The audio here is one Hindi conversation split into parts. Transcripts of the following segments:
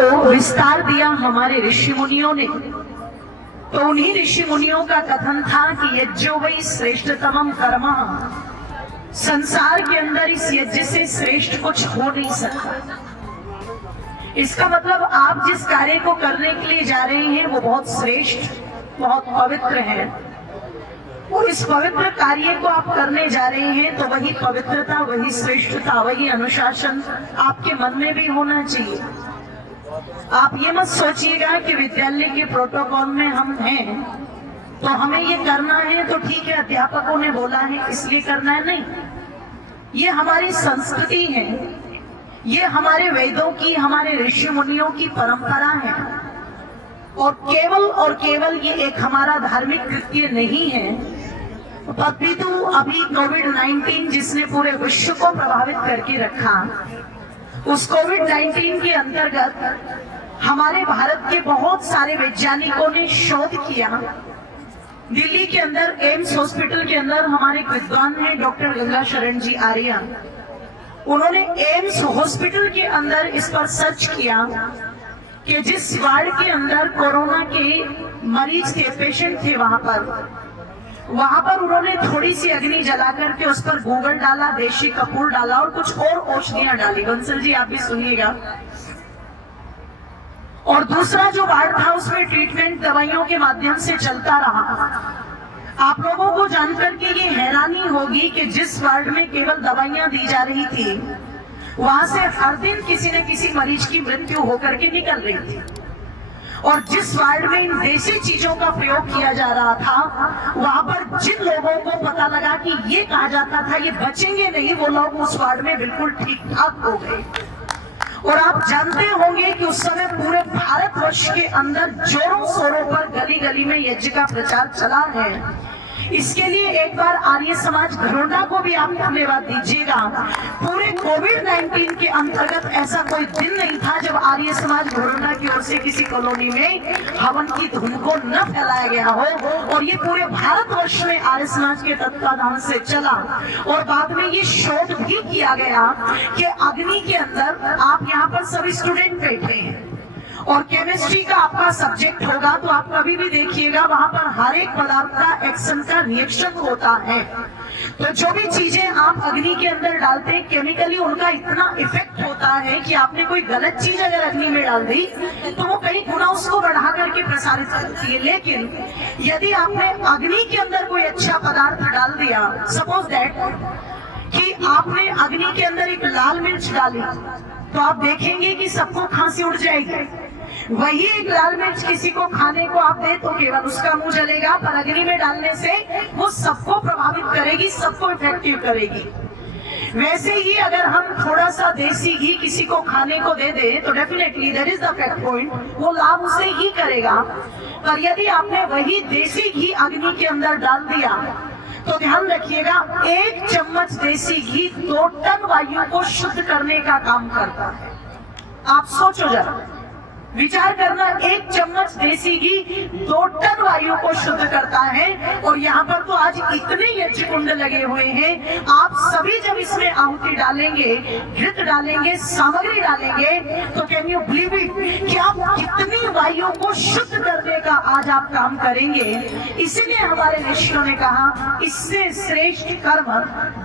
विस्तार दिया हमारे ऋषि मुनियों ने। तो उन्हीं ऋषि मुनियों का कथन था कि यज्ञो वै श्रेष्ठतमम कर्म, संसार के अंदर इस यज्ञ से श्रेष्ठ कुछ हो नहीं सकता। इसका मतलब आप जिस कार्य को करने के लिए जा रहे हैं वो बहुत श्रेष्ठ, बहुत पवित्र है, और इस पवित्र कार्य को आप करने जा रहे हैं तो वही पवित्रता, वही श्रेष्ठता, वही अनुशासन आपके मन में भी होना चाहिए। आप ये मत सोचिएगा कि विद्यालय के प्रोटोकॉल में हम हैं तो हमें ये करना है तो ठीक है, अध्यापकों ने बोला है इसलिए करना है, नहीं। ये हमारी संस्कृति है, ये हमारे वेदों की, हमारे ऋषि मुनियों की परंपरा है, और केवल ये एक हमारा धार्मिक कृत्य नहीं है, अपितु अभी कोविड-19 जिसने पूरे विश्व को प्रभावित करके रखा, उस कोविड-19 के अंतर्गत हमारे भारत के बहुत सारे वैज्ञानिकों ने शोध किया। दिल्ली के अंदर एम्स हॉस्पिटल के अंदर हमारे विद्वान हैं डॉक्टर गंगा शरण जी आर्य, उन्होंने एम्स हॉस्पिटल के अंदर इस पर सर्च किया कि जिस वार्ड के अंदर कोरोना के मरीज थे, पेशेंट थे, वहां पर उन्होंने थोड़ी सी अग्नि जला करके उस पर गोबर डाला, देशी कपूर डाला और कुछ और औषधियां डाली। बंसल जी आप भी सुनिएगा। और दूसरा जो वार्ड था उसमें ट्रीटमेंट दवाइयों के माध्यम से चलता रहा। आप लोगों को जानकर के ये हैरानी होगी कि जिस वार्ड में केवल दवाइयां दी जा रही थी, वहां से हर दिन किसी न किसी मरीज की मृत्यु होकर के निकल रही थी। और जिस वार्ड में इन देसी चीजों का प्रयोग किया जा रहा था, वहां पर जिन लोगों को पता लगा कि ये कहा जाता था ये बचेंगे नहीं, वो लोग उस वार्ड में बिल्कुल ठीक ठाक हो गए। और आप जानते होंगे कि उस समय पूरे भारतवर्ष के अंदर जोरों शोरों पर गली गली में यज्ञ का प्रचार चला है। इसके लिए एक बार आर्य समाज घरोंडा को भी आप धन्यवाद दीजिएगा। पूरे कोविड-19 के अंतर्गत ऐसा कोई दिन नहीं था जब आर्य समाज घरोंडा की ओर से किसी कॉलोनी में हवन की धुन को न फैलाया गया हो, और ये पूरे भारतवर्ष में आर्य समाज के तत्वाधान से चला। और बाद में ये शोध भी किया गया कि अग्नि के अंदर, आप यहाँ पर सभी स्टूडेंट बैठे हैं और केमिस्ट्री का आपका सब्जेक्ट होगा, तो आप कभी भी देखिएगा वहां पर हर एक पदार्थ का एक्शन का रिएक्शन होता है। तो जो भी चीजें आप अग्नि के अंदर डालते हैं, केमिकली उनका इतना इफेक्ट होता है कि आपने कोई गलत चीज अगर अग्नि में डाल दी तो वो कई गुना उसको बढ़ा करके प्रसारित करती है। लेकिन यदि आपने अग्नि के अंदर कोई अच्छा पदार्थ डाल दिया, सपोज दैट कि आपने अग्नि के अंदर एक लाल मिर्च डाली, तो आप देखेंगे कि सबको खांसी उड़ जाएगी। वही एक लाल मिर्च किसी को खाने को आप दे तो केवल उसका मुंह जलेगा, पर अग्नि में डालने से वो सबको प्रभावित करेगी, सबको इफेक्टिव करेगी। वैसे ही अगर हम थोड़ा सा देसी घी किसी को खाने को दे दे तो definitely that is the fact point, वो लाभ उसे ही करेगा। पर यदि आपने वही देसी घी अग्नि के अंदर डाल दिया तो ध्यान रखिएगा, 1 चम्मच देसी घी 2 टन वायु को शुद्ध करने का काम करता है। आप सोचो जरा, विचार करना, 1 चम्मच देसी घी 2 टन वायु को शुद्ध करता है। और यहाँ पर तो आज इतने यज्ञ कुंड लगे हुए हैं, आप सभी जब इसमें आहुति डालेंगे, घृत डालेंगे, सामग्री डालेंगे, तो कैन यू बिलीव इट कि आप कितनी वायु को शुद्ध करने का आज आप काम करेंगे। इसीलिए हमारे ऋषियों ने कहा इससे श्रेष्ठ कर्म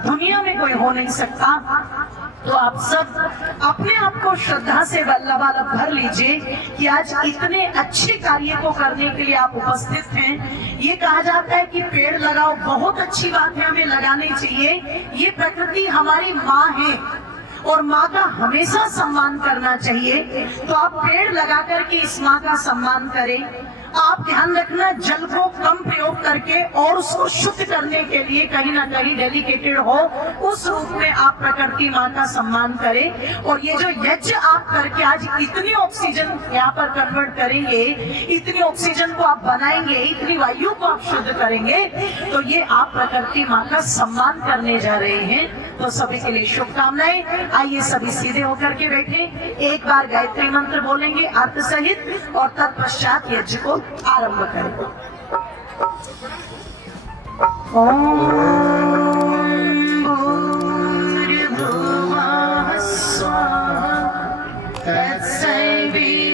दुनिया में कोई हो नहीं सकता। तो आप सब अपने आप को श्रद्धा से लबालब भर लीजिए कि आज इतने अच्छे कार्य को करने के लिए आप उपस्थित हैं। ये कहा जाता है कि पेड़ लगाओ, बहुत अच्छी बात है, हमें लगाने चाहिए। ये प्रकृति हमारी माँ है और माँ का हमेशा सम्मान करना चाहिए। तो आप पेड़ लगा करके इस माँ का सम्मान करें। आप ध्यान रखना, जल को कम प्रयोग करके और उसको शुद्ध करने के लिए कहीं ना कहीं डेडिकेटेड हो, उस रूप में आप प्रकृति माँ का सम्मान करें। और ये जो यज्ञ आप करके आज इतनी ऑक्सीजन यहाँ पर कन्वर्ट करेंगे, इतनी ऑक्सीजन को आप बनाएंगे, इतनी वायु को आप शुद्ध करेंगे, तो ये आप प्रकृति माँ का सम्मान करने जा रहे हैं। तो सभी के लिए शुभकामनाएं। आइए सभी सीधे होकर के बैठे, एक बार गायत्री मंत्र बोलेंगे अर्थ सहित और तत्पश्चात यज्ञ को आरंभ करें। ओम भूर्भुवः स्वः तत्सवितुर्वरेण्यं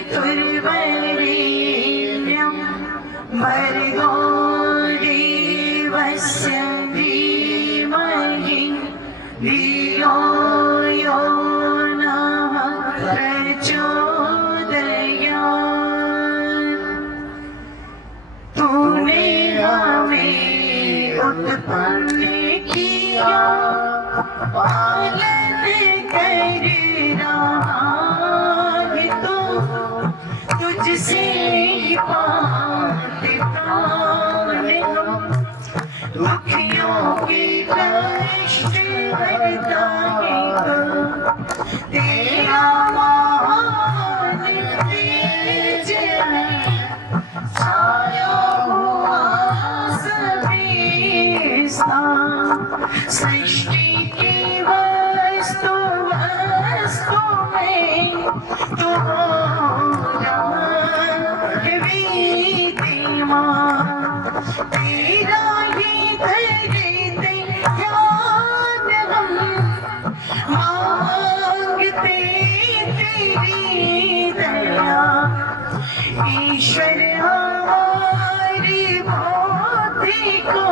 हमने किया पालन कर रहा है तो तुझसे पाते प्राण दुखियों के कष्ट हरता है तेरा महान तेज है छाया हुआ सभी स्थान सृष्टि की वस्तु वस्तु में तू तेरा ही धरते ध्यान हम मांगते तेरी दया ईश्वर हमारी बुद्धि को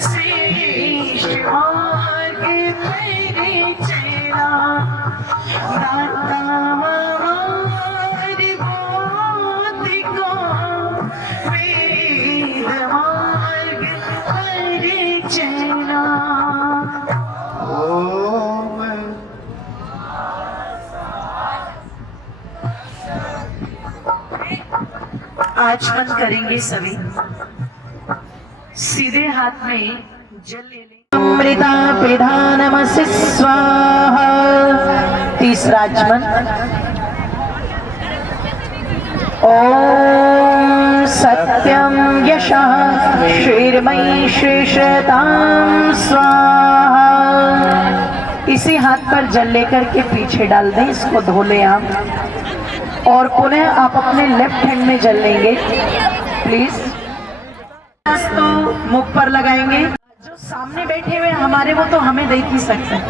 श्रेष्ठ मार्ग तेरे चला दाता हमारी बुद्धि को वेद मार्ग तेरे चला। आचमन करेंगे सभी, सीधे हाथ में जल ले लें। अमृता पिधानमसि स्वाहा। तीसरा आचमन ओम सत्यम यशः श्रीर्मयि श्रीशतां स्वाहा। इसी हाथ पर जल लेकर के पीछे डाल दें, इसको धो लें आप और पुनः आप अपने लेफ्ट हैंड में जल लेंगे प्लीज। तो मुख पर लगाएंगे, जो सामने बैठे हुए हमारे वो तो हमें देख ही सकते हैं।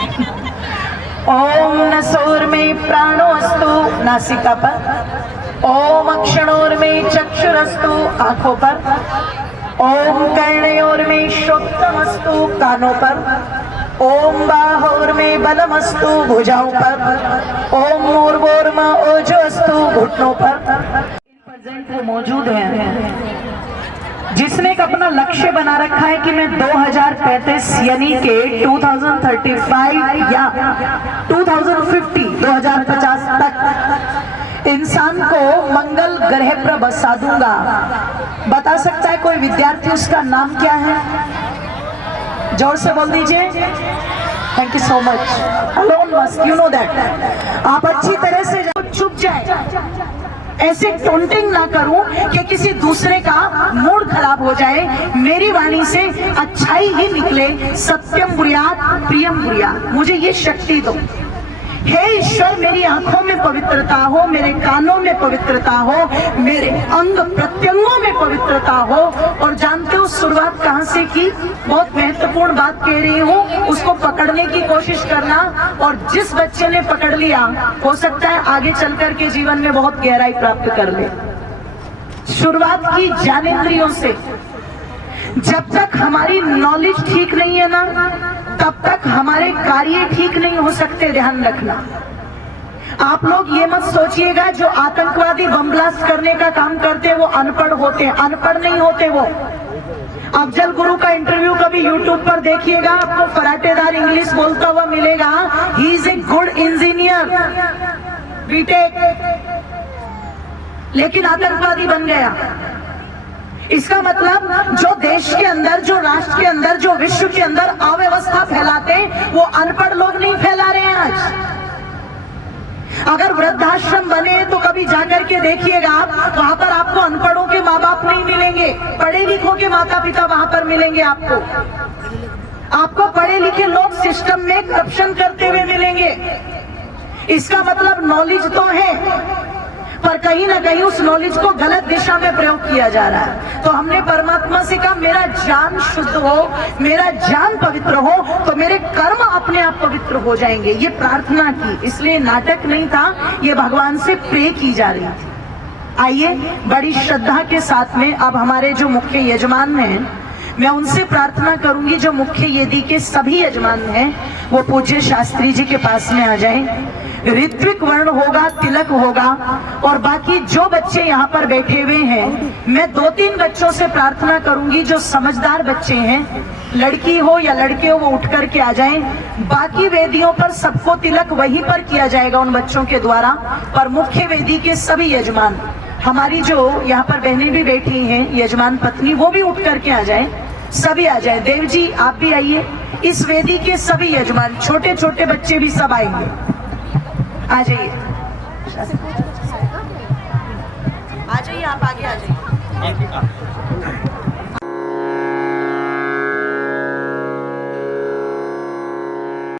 ओम नसोर में प्राणोस्तु नासिका पर, ओम अक्षणोर में चक्षुरस्तु आंखों पर, ओम कर्णयोर में श्रोत्रमस्तु कानों पर, ओम बाहोर में बलमस्तु भुजाओं पर, ओम मूर्वोर्म ओजोस्तु घुटनों पर। प्रेजेंट वो मौजूद हैं जिसने एक अपना लक्ष्य बना रखा है कि मैं 2035 यानी के 2035 या 2050 तक इंसान को मंगल ग्रह पर बसा दूंगा। बता सकता है कोई विद्यार्थी? उसका नाम क्या है? जोर से बोल दीजिए। Thank you so much. Alone Musk, you know that. आप अच्छी तरह से चुप जाए, ऐसे टोंटिंग ना करूं कि किसी दूसरे का मूड खराब हो जाए। मेरी वाणी से अच्छाई ही निकले, सत्यम बुर्यात प्रियम बुर्यात। मुझे ये शक्ति दो हे ईश्वर, मेरी आंखों में पवित्रता हो, मेरे कानों में पवित्रता हो, मेरे अंग प्रत्यंगों में पवित्रता हो। और जानते हो शुरुआत कहां से की? बहुत महत्वपूर्ण बात कह रही हूं, उसको पकड़ने की कोशिश करना। और जिस बच्चे ने पकड़ लिया हो सकता है आगे चल करके जीवन में बहुत गहराई प्राप्त कर ले। शुरुआत की ज्ञानेंद्रियों से। जब तक हमारी नॉलेज ठीक नहीं है ना, तब तक हमारे कार्य ठीक नहीं हो सकते। ध्यान रखना। आप लोग ये मत सोचिएगा जो आतंकवादी बम ब्लास्ट करने का काम करते हैं वो अनपढ़ होते हैं। अनपढ़ नहीं होते वो। अफजल गुरु का इंटरव्यू कभी यूट्यूब पर देखिएगा, आपको फराटेदार इंग्लिश बोलता हुआ मिलेगा। He is a good engineer, BTech, लेकिन आतंकवादी बन गया। इसका मतलब जो देश के अंदर, जो राष्ट्र के अंदर, जो विश्व के अंदर अव्यवस्था फैलाते वो अनपढ़ लोग नहीं फैला रहे हैं आज। अगर वृद्धाश्रम बने तो कभी जाकर के देखिएगा, वहां पर आपको अनपढ़ों के माँ बाप नहीं मिलेंगे, पढ़े लिखों के माता पिता वहां पर मिलेंगे। आपको पढ़े लिखे लोग सिस्टम में करप्शन करते हुए मिलेंगे। इसका मतलब नॉलेज तो है, पर कहीं ना कहीं उस नॉलेज को गलत दिशा में प्रयोग किया जा रहा है। तो हमने परमात्मा से कहा मेरा ज्ञान शुद्ध हो, मेरा ज्ञान पवित्र हो, तो मेरे कर्म अपने आप पवित्र हो जाएंगे। ये प्रार्थना की, इसलिए नाटक नहीं था, ये भगवान से प्रे की जा रही थी। आइए बड़ी श्रद्धा के साथ में अब हमारे जो मुख्य यजमान हैं, मैं उनसे प्रार्थना करूंगी जो मुख्य वेदी के सभी यजमान हैं वो पूज्य शास्त्री जी के पास में आ जाएं। ऋत्विक वर्ण होगा, तिलक होगा, और बाकी जो बच्चे यहाँ पर बैठे हुए हैं, मैं 2-3 बच्चों से प्रार्थना करूंगी जो समझदार बच्चे हैं, लड़की हो या लड़के हो, वो उठ करके आ जाएं। बाकी वेदियों पर सबको तिलक वहीं पर किया जाएगा उन बच्चों के द्वारा, पर मुख्य वेदी के सभी यजमान, हमारी जो यहाँ पर बहनें भी बैठी हैं यजमान पत्नी, वो भी उठ करके आ जाएं, सभी आ जाएं। देव जी आप भी आइए। इस वेदी के सभी यजमान, छोटे छोटे बच्चे भी सब आएंगे, आ जाइए, आ जाइए, आप आगे आ जाइए।